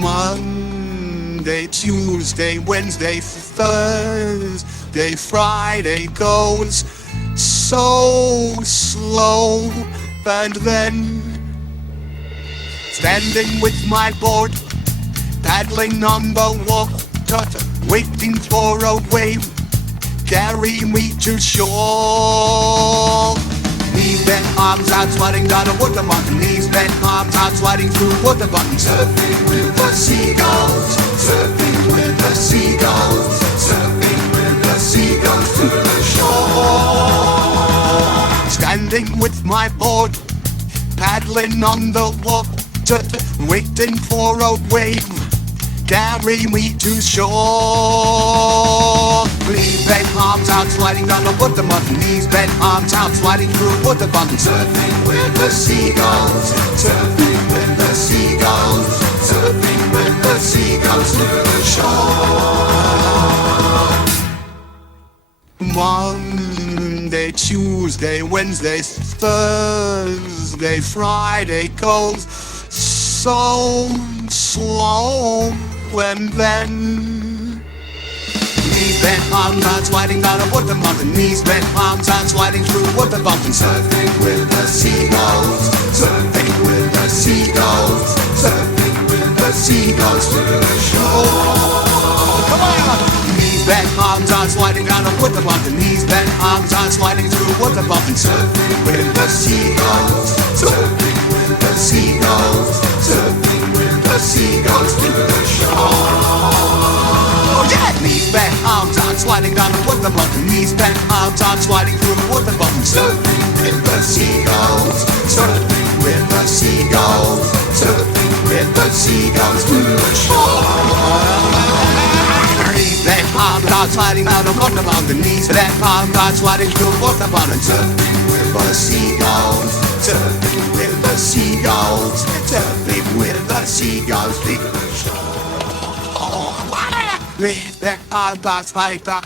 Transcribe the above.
Monday, Tuesday, Wednesday, Thursday, Friday goes so slow. And then standing with my board, paddling on the water, waiting for a wave, carry me to shore. Knees bent, arms out, sliding down a water mountain. Knees bent, arms out, sliding through water buttons. Surfing with the seagulls, surfing with the seagulls, surfing with the seagulls to the shore. Standing with my board, paddling on the water, waiting for a wave, carry me to shore. Knees bent, arms out, sliding down the water mountain. Knees bent, arms out, sliding through water buttons. Surfing with the seagulls, surfing with the seagulls, surfing with the seagulls to the shore. Monday, Tuesday, Wednesday, Thursday, Friday goes so slow. And then knees bent, arms out, sliding down a water mountain. Knees bent, arms out, sliding through water fountains. Surfing with the seagulls, surfing with the seagulls, surfing with the seagulls to the shore. Come on! Knees bent, arms out, sliding down a water mountain. Knees bent, arms out, sliding through water fountains. Surfing with the seagulls, surfing with the seagulls, surfing with the seagulls to the shore. Oh yeah! Knees bent, arms out, sliding down a water mountain. Knees bent, arms out, sliding through water fountains. Surfing with the seagulls, surfing with the seagulls, surfing with the seagulls to the shore. Knees bent, arms out, sliding down a water mountain. Knees bent, arms out, sliding through water fountains. Surfing with the seagulls, surfing with the seagulls, surfing with the seagulls to the shore. Knees bent, arms out, sliding down